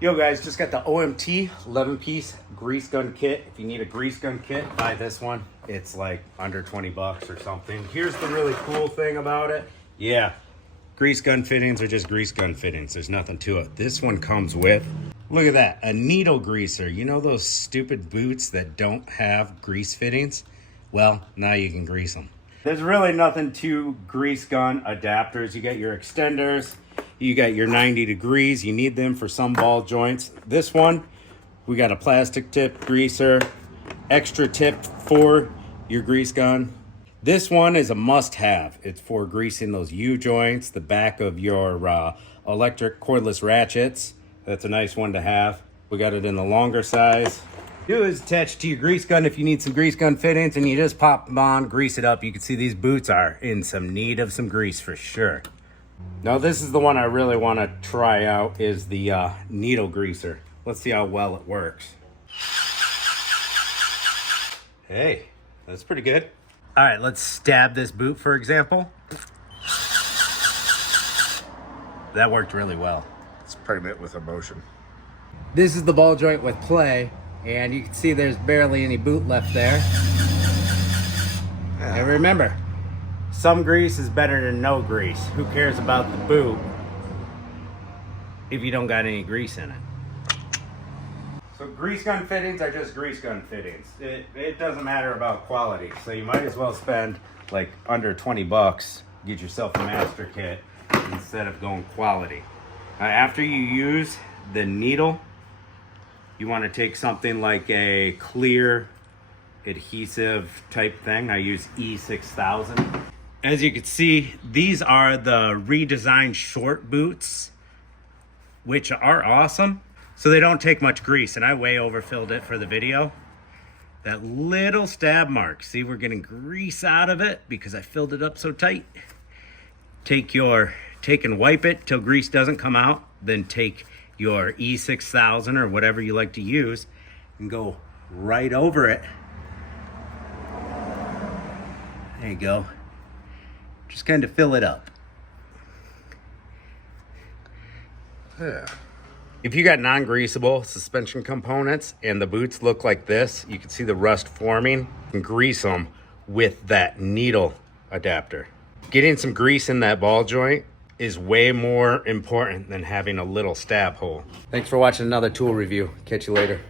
Yo guys, just got the OMT 11-piece grease gun kit. If you need a grease gun kit, buy this one. It's like under 20 bucks or something. Here's the really cool thing about it. Yeah, grease gun fittings are just grease gun fittings. There's nothing to it. This one comes with, look at that, a needle greaser. You know those stupid boots that don't have grease fittings? Well, now you can grease them. There's really nothing to grease gun adapters. You get your extenders, you got your 90 degrees. You need them for some ball joints. This one, we got a plastic tip greaser, extra tip for your grease gun. This one is a must-have. It's for greasing those U-joints, the back of your electric cordless ratchets. That's a nice one to have. We got it in the longer size. It is attached to your grease gun if you need some grease gun fittings, and you just pop them on, grease it up. You can see these boots are in some need of some grease for sure. Now this is the one I really want to try out, is the needle greaser. Let's see how well it works. Hey, that's pretty good. All right, let's stab this boot, for example. That worked really well. It's pregnant with emotion. This is the ball joint with play, and you can see there's barely any boot left there. And remember, some grease is better than no grease. Who cares about the boot if you don't got any grease in it? So grease gun fittings are just grease gun fittings. It doesn't matter about quality. So you might as well spend like under 20 bucks, get yourself a master kit instead of going quality. After you use the needle, you want to take something like a clear adhesive type thing. I use E6000. As you can see, these are the redesigned short boots, which are awesome. So they don't take much grease, and I way overfilled it for the video. That little stab mark, see, we're getting grease out of it because I filled it up so tight. Take and wipe it till grease doesn't come out. Then take your E6000 or whatever you like to use and go right over it. There you go. Just kind of fill it up. Yeah. If you got non-greasable suspension components and the boots look like this, you can see the rust forming, and grease them with that needle adapter. Getting some grease in that ball joint is way more important than having a little stab hole. Thanks for watching another tool review. Catch you later.